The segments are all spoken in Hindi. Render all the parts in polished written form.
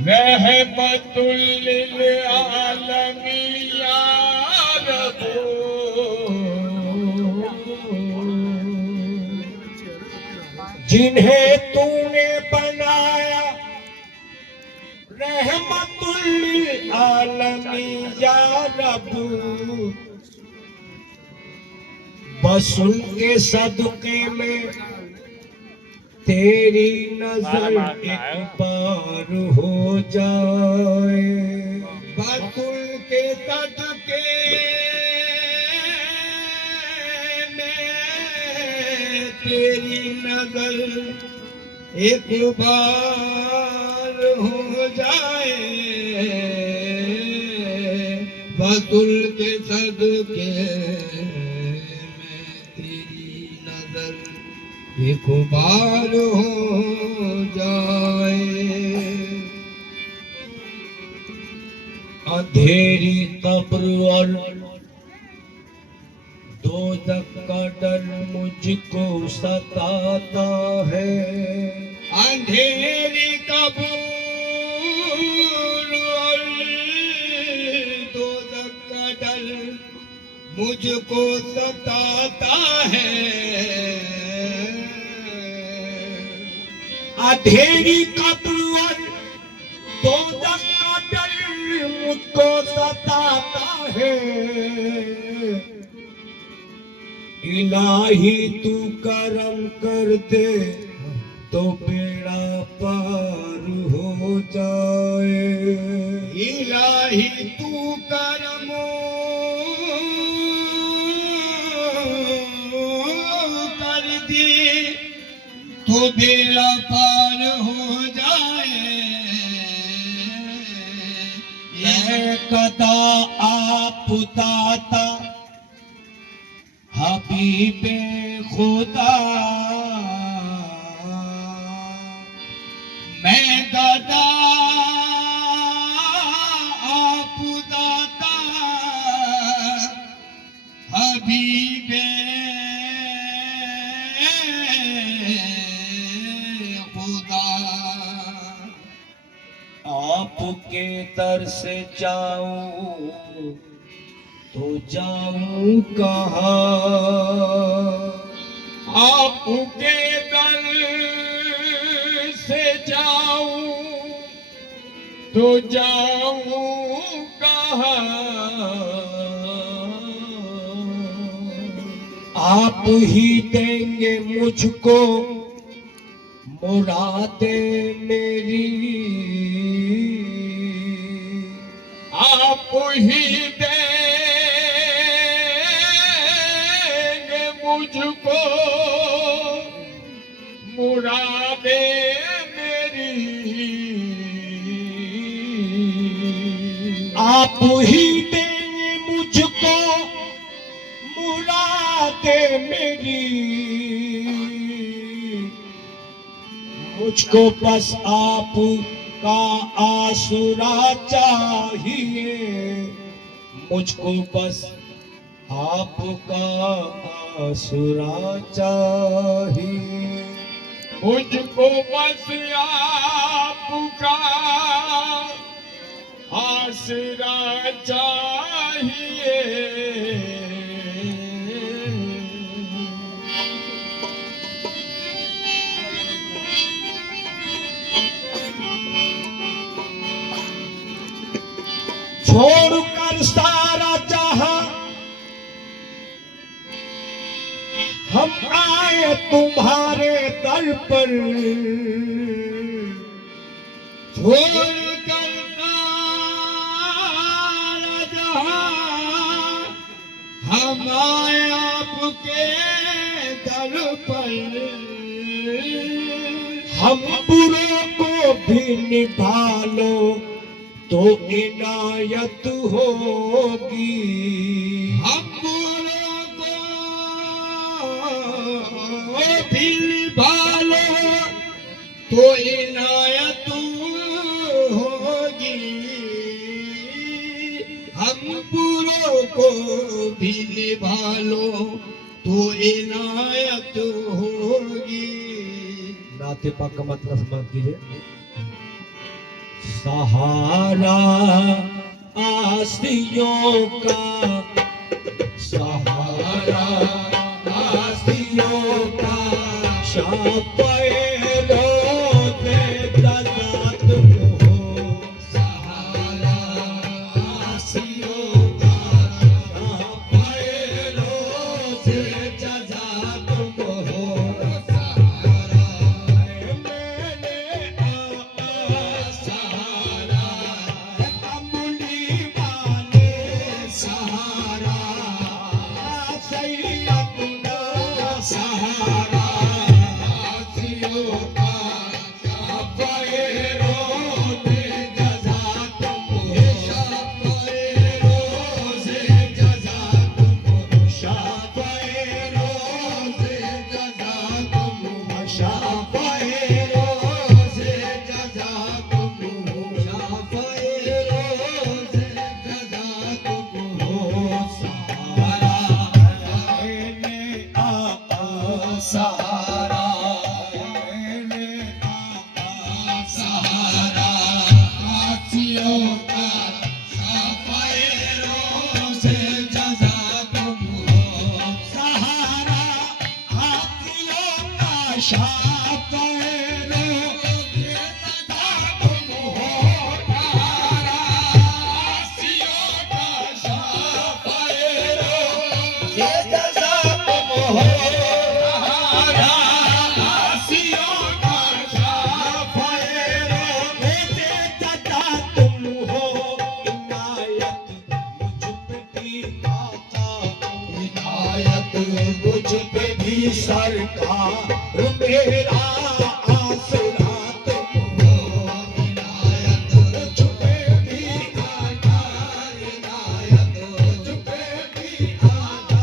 रहमतुल लिल आलमीन या रब। जिन्हें तूने बनाया रहमतुल लिल आलमीन या रब, बस उनके सदके में तेरी नजर एक बार हो जाए। बस उनके सदके में तेरी नजर एक बार हो जाए। बस उनके सदके एक बार हो जाए। अंधेरी कब्र और दोज़ख का डर मुझको सताता है। अंधेरी कब्र और दोज़ख का डर मुझको सताता है। अंधेरी कब्र और दोज़ख का डर मुझको सताता है। इलाही तू करम कर दे तो बेड़ा पार हो जाए। इलाही तू करम कर दे तो बेड़ा पार हो जाए। यह कदा आप दाता हबीबे खुदा, मैं दादा आप दाता हबीबे आपके दर से जाऊं तो जाऊं कहाँ। आपके दर से जाऊं तो जाऊं कहाँ। आप ही देंगे मुझको मुरादे मेरी। आप ही देंगे मुझको मुरादे मेरी। आप ही देंगे मुझको मुरादे मेरी। मुझको बस आप का आसरा चाहिए। मुझको बस आपका आसरा चाहिए। मुझको बस आपका आसरा चाहिए। छोड़कर सारा जहां हम आए तुम्हारे दर पर। छोड़कर सारा जहां हम आए आपके दर पर। हम बुरों को भी निभा लो तो इनायत होगी। हम बुरों को भी निभा लो तो इनायत होगी। हम बुरों को भी निभा लो तो इनायत होगी। नाते पाक का मतलब समाप्त कीजिए। सहारा आसियों का, सहारा आसियों का, शापे रोज़े जज़ात हो। सहारा आसियों का, शापे रोज़े जज़ात हो। सहारा मैंने सहारा कमली वाले सहारा सही अपना सहारा आसियों का, शापे रोज़े जज़ात हो। शापे रोज़े जज़ात हो। शापे रोज़े जज़ात हो। शापे रोज़े जज़ात हो। शापे रोज़े जज़ात हो। सहारा मैंने सहारा मैंने सहारा आसियों का, शापे रोज़े जज़ात हो। सहारा आसियों का, शापे रोज़े जज़ात हो। सहारा आसियों का, शापे रोज़े जज़ात हो। सहारा आसियों का, शापे रोज़े जज़ात हो। इनायत मुझ पे भी आता, इनायत मुझ पे भी सरकार मेरा आसरा तुम हो। इनायत मुझ पे भी आता, इनायत मुझ पे भी आता,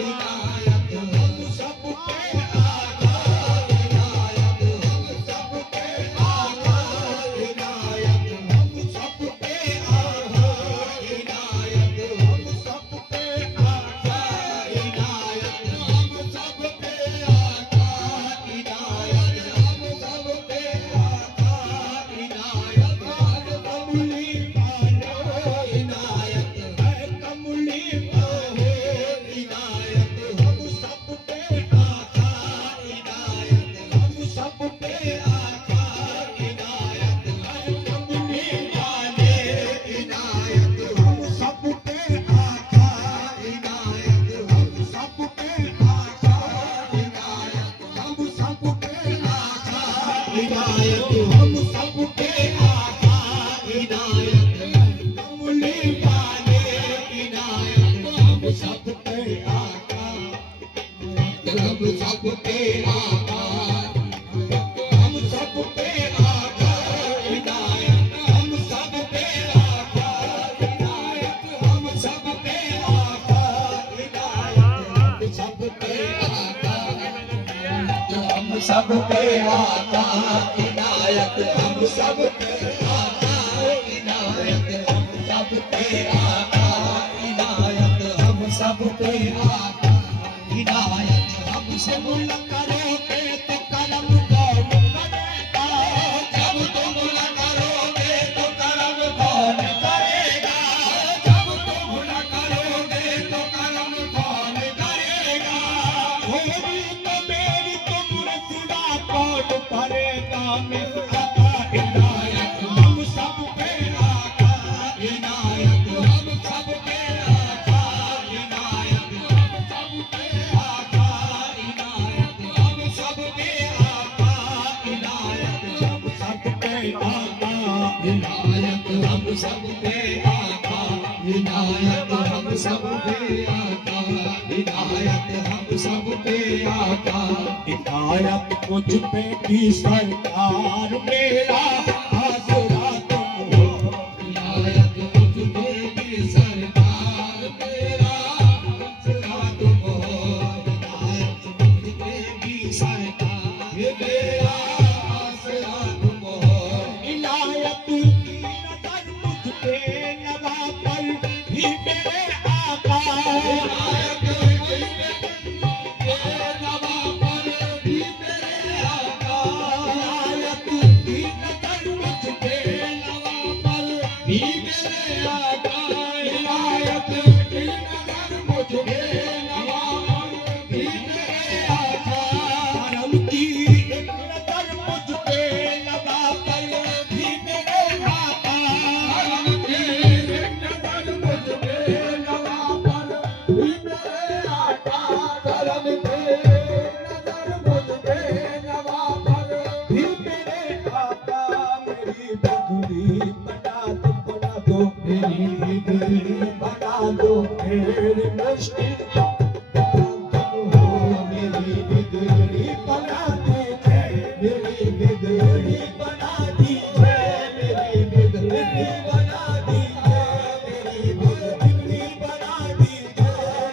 इनायत हम सब पे आता, इनायत हम सब पे आता, इनायत हम सब पे आता, इनायत हम सब पे आता, इनायत हम सब पे आता, इनायत हम सब पे आता, इनायत है कमली वालो, इनायत है कमली वालो, इनायत हम सब पे आता, इनायत हम सब पे आता, इनायत है कमली वाले, इनायत हम सब पे आता, इनायत हम सब पे आता, इनायत हम सब पे आता, इनायत हम सब पे आता, इनायत कमली वाले, इनायत हम सब पे आता, हम सब पे आता, हम सब पे आता, इनायत हम सब पे आता, इनायत हम सब पे आता, इनायत हम सब पे आता, हम सब पे आता, इनायत हम सब पे आता, इनायत हम सब पे आता, इनायत हम सब पे आता, इनायत हम सब करोगे तो करम कौन करेगा, जब तुम न करोगे तो करम कौन करेगा, जब तुम न करोगे तो करम कौन करेगा, होगी तो मेरी तुमरे सिवा कौन करेगा, मेरा आका इनायत हम सब पे आता, इनायत हम सब पे आता, इनायत हम सब पे आता, इनायत हम सब पे आता, इनायत हम सब पे आता, इनायत हम सब पे आता, इनायत हम सब पे आता, इनायत हम सब पे आता, इनायत मुझ पे भी सरकार मेरा आसरा तुम हो। इनायत मुझ पे भी सरकार मेरा आसरा तुम हो। इनायत मुझ पे भी सरकार मेरा आसरा तुम हो। इनायत की नजर मुझ पे नवापल भी मेरे आका, इनायत की नजर मुझ पे नवापल भी मेरे आका, आका इनायत की नजर मुझ पे नवाज भी मेरे आका करम की एक नजर मुझ पे नवाज भी मेरे आका करम की एक नजर मुझ पे नवाज भी मेरे आका करम की नजर मुझ पे नवाज भी मेरे आका मेरी बिगड़ी बना दो मेरी बिगड़ी बना दो मेरी मुश्किल मेरी बिगड़ी बना दीजिए मेरी बिगड़ी बना दीजिए मेरी बिगड़ी बना दीजिए मेरी बिगड़ी बना दीजिए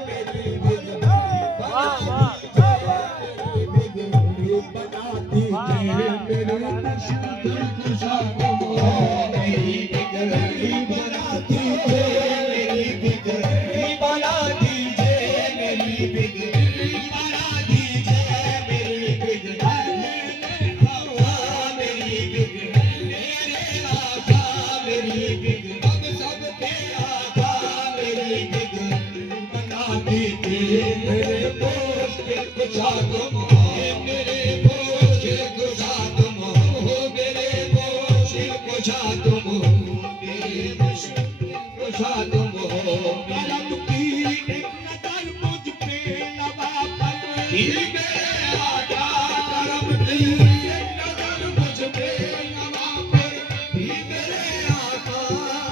मेरी बिगड़ी बना दीजिए मेरी बिगड़ी बना दीजिए मेरी मुश्किल कुशा मेरी बिगड़ी बना दीजिए मेरी बिगड़ी बना दीजिए मेरी बिगड़ी बना दीजिए मेरी बिगड़ी मेरी बिगड़ी मेरे आका मेरी बिगड़ी सबके आका मेरी बिगड़ी बना दीजिए मेरे बोझ के कुशा तुम हो मेरे बोझ के कुशा तुम हो मेरे बोझ के कुशा तुम हो मेरे बोझ के कुशा तुम हो करम की एक नजर मुझ पे नवाज भी मेरे आका करम की एक नजर मुझ पे नवाज भी मेरे आका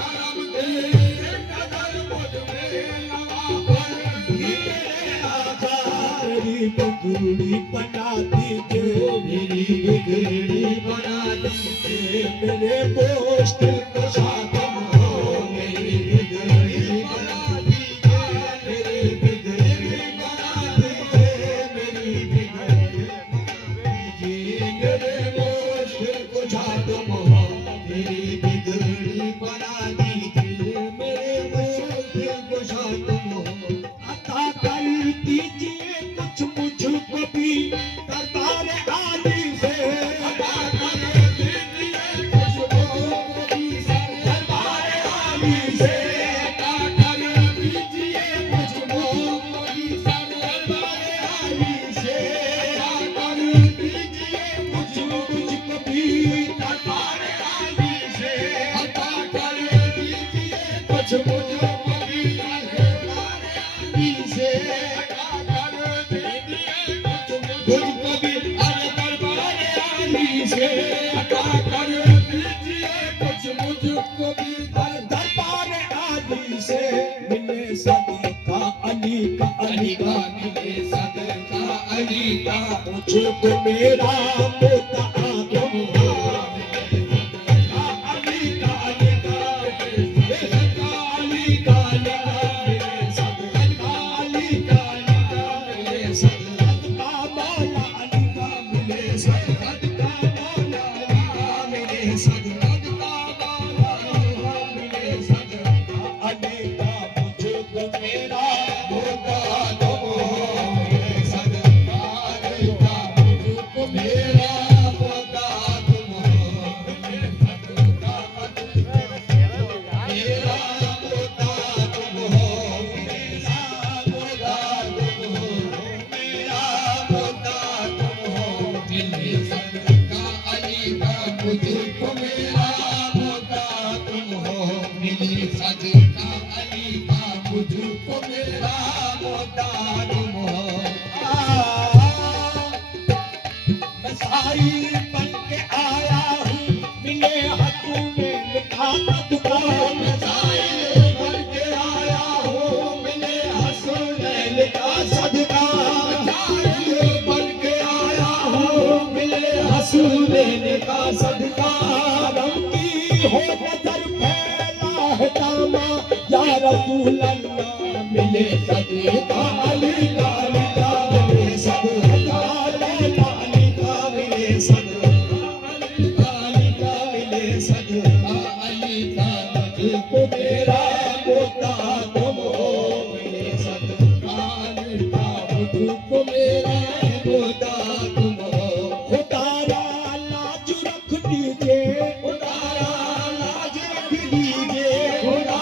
करम की एक नजर मुझ पे नवाज भी मेरे आका मेरी बिगड़ी बना दीजिए मेरी बिगड़ी बना दीजिए मेरे बोझ के कुशा तुम हो मेरी बिगड़ी बना दीजिए मेरी बिगड़ी बना दीजिए मेरी बिगड़ी बना दीजिए मेरे बोझ के कुशा तुम हो मेरी बिगड़ी बना दीजिए मेरे बोझ के कुशा तुम हो अता कर दीजिए कुछ मुझको भी दरबार आली से अता कर दीजिए कुछ मुझको भी दरबार आली से अता कर दीजिए कुछ मुझको भी दरबार आली से अता कर दीजिए कुछ मुझको भी दरबार आली से अता कर दीजिए कुछ मुझको भी दरबार आली से अता कर दीजिए कुछ मुझको भी अरे दरबार आली से अता कर दीजिए कुछ मुझको भी दरबार आली से मिले सदका अली का मिले सदका अली का मुझको मेरा पोता तुम हो अली का मिले सदका अली का मिले सदका अली का मिले सदका मौला अली का मिले सदका मौला अली का मिले सदका मौला मिले सदका अली का मुझको मेरा पोता तुम हो मिले सदका अली का मुझको मेरा पोता तुम हो मिले सदका मेरा पोता तुम हो मेरा पोता तुम हो मेरा पोता तुम हो मिले सदका अली का मुझको मेरा पोता तुम हो मिले सदका अली का मुझको मेरा पोता तुम हो बसाई बन के आया हूँ मिले हक में लिखा दुकान बसाई बन के आया हूँ मिले हसूल लिखा सदका बसाई बन के आया हूँ मिले हसूल लिखा सदका रब की हो नजर फैला है दामा या रसूल अल्लाह मिले सदका अली का मिले सदका अली का मिले सदका अली का मिले सदका अली का मुझको मेरा पोता तुम हो मिले सदका अली का मुझको मेरा पोता तुम हो खुदारा लाज रख लीजिए खुदारा लाज रख लीजिए खुदा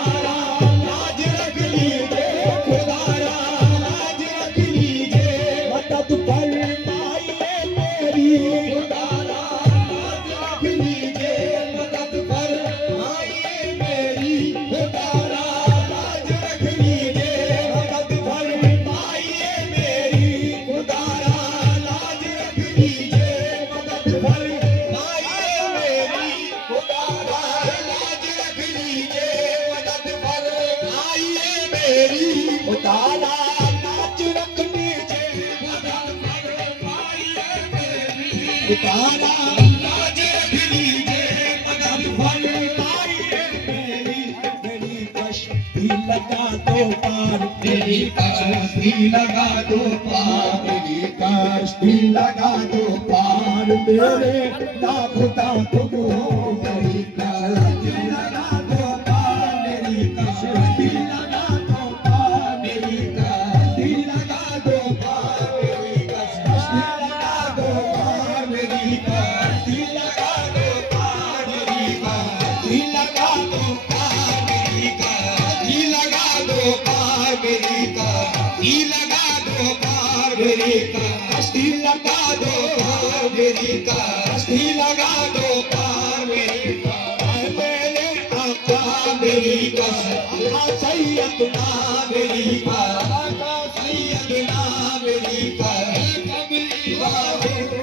तारा लाज रख लीजिए मदद फल आइए मेरी कश्ती लगा दो पार मेरी कश्ती लगा दो पार मेरी कश्ती लगा दो पार मेरे ना खुदा तुम हो मेरी कश्ती लगा दो पार मेरी कश्ती लगा दो पार मेरी कश्ती लगा दो पार मेरी कश्ती लगा दो पार मेरी कश्ती लगा दो पार मेरी कश्ती लगा दो पार मेरी कश्ती लगा दो पार मेरी कश्ती लगा दो पार मेरी कश्ती लगा दो पार मेरी कश्ती लगा दो पार मेरी मेरे आका मेरी कश्ती सैयदना मेरी आका सैयदना मेरी कश्ती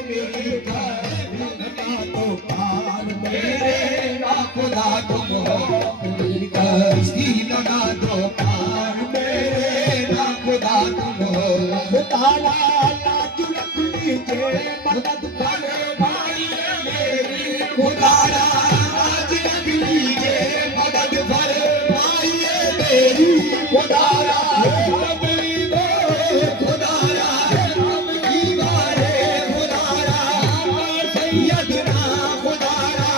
मेरी कश्ती तो पार मेरे ना खुदा तुम हो मेरी कश्ती लगा दो पार मेरे ना खुदा तुम हो तारा लाज रख लीजिए मदद कर भाई मेरी खुदारा लाज रख लीजिए मदद कर भाई मेरी खुदारा खुदारा की बारे खुदारा सैयदना खुदारा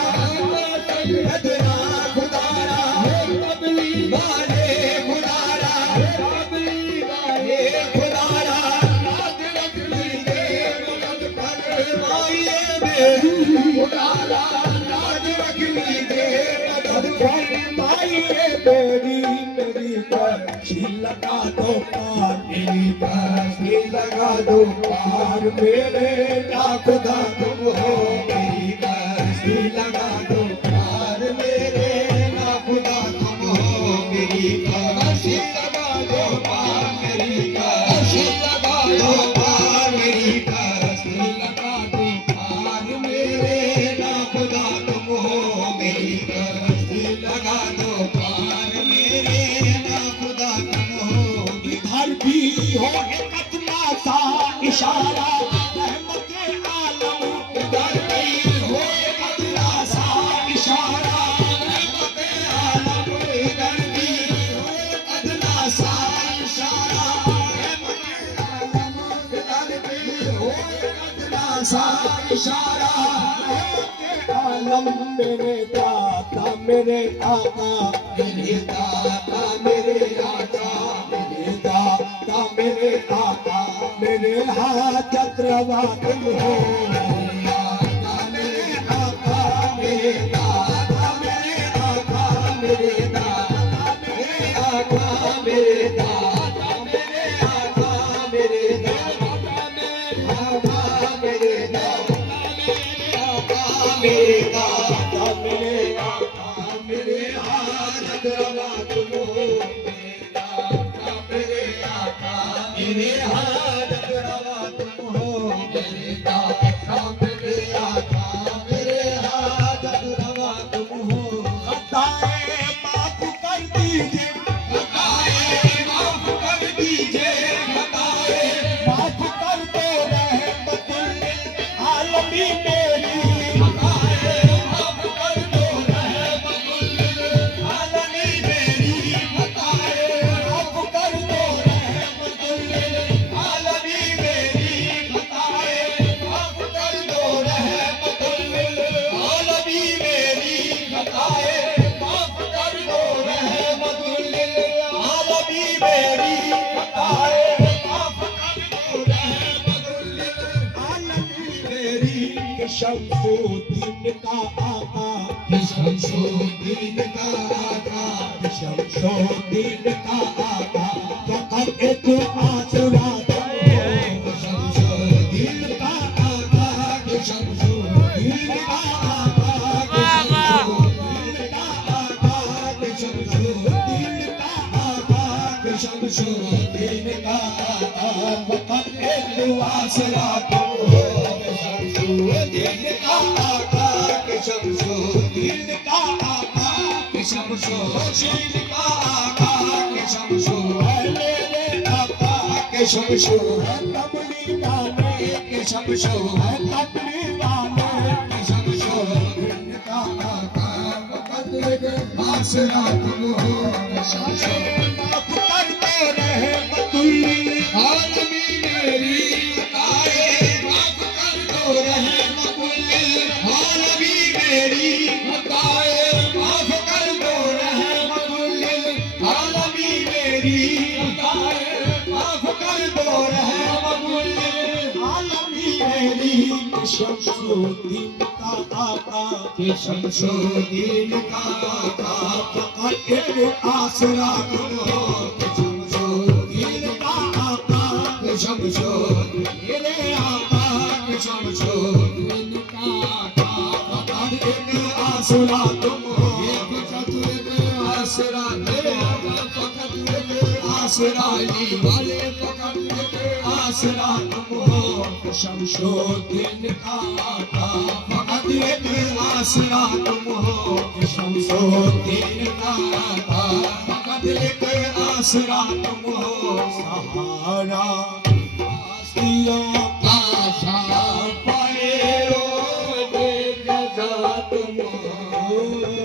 सैयदना खुदारा कबली बारे खुदारा कबली बारे खुदारा लाज रख लीजिए मदद कर भाई मेरी खुदारा लाज रख लीजिए मदद कर भाई मेरी कश्ती लगा दो पार मेरी कश्ती लगा दो पार मेरे ना खुदा तुम हो मेरी कश्ती लगा दो पार मेरे ना खुदा तुम हो मेरी कश्ती लगा दो पार मेरी कश्ती लगा दो पार मेरी कश्ती लगा दो पार मेरे ना खुदा तुम हो मेरी कश्ती लगा दो पार मेरे ना खुदा तुम हो इधर भी हो एक अदना सा इशारा रहमत आलम इधर भी हो एक अदना सा इशारा रहमत आलम इधर भी हो एक अदना सा इशारा रहमत आलम इधर भी हो एक अदना सा इशारा रहमत आलम मेरे दाता मेरे आका मेरे दाता मेरे आका मेरे दाता मेरे आका मेरे हाजत रवा तुम हो मेरे आका मेरे दाता मेरे आका मेरे दाता मेरे आका मेरे दाता मेरे आका मेरे दाता मेरे दाता मेरे दाता मेरे आका मेरे हाजत रवा तुम हो मेरे दाता मेरे आका मेरे हाजत रवा तुम हो मेरे दाता मेरे आका मेरे हाजत रवा तुम हो खताएं माफ कर दीजिए खताएं माफ कर दीजिए खताएं माफ कर दो रहमतुल आलमीन मेरी खताएं माफ कर दो रहमतुल आलमीन मेरी खताएं माफ कर दो रहमतुल आलमीन मेरी खताएं माफ कर दो रहमतुल आलमीन मेरी खताएं माफ कर दो रहमतुल आलमीन मेरी खताएं माफ कर दो रहमतुल आलमीन मेरी कि शमसुद्दीन का आका कि शमसुद्दीन का आका कि शमसुद्दीन का आका तो कर एक आसरा दो शमसुद्दीन का आका कि शमसुद्दीन का आका कि शमसुद्दीन का आका कि शमसुद्दीन का आका कि शमसुद्दीन का आका कर एक आसरा दो शमसुद्दीन का आका कि शमसुद्दीन का आका कि शमसुद्दीन का आका कि शमसुद्दीन मेरे आका कि शमसुद्दीन कमली गाने कि शमशो है तपने वाले शमशो इनका आका फकत एक आसरा तुम हो शमशो माफ कर दो रहमतुल्लिल आलमीन मेरी बताए माफ कर दो रहमतुल्लिल आलमीन मेरी बताए माफ कर दो रहमतुल्लिल आलमीन मेरी बताए माफ कर दो रहमतुल्लिल आलमीन मेरी शमशुद्दीन का आका के शमशुद्दीन का आका फकत एक आसरा तुम हो शमशुद्दीन का आका के शमशुद्दीन आका के शमशुद्दीन का आका फकत एक आसरा तुम हो आसरा तेरे फकत एक आसरा वाले फकत एक आसरा तुम हो शमशुद्दीन का आका फकत एक आसरा तुम हो शमशुद्दीन का आका फकत एक आसरा तुम हो सहारा आसियों का शाह पाए रो दे जजा तुम हो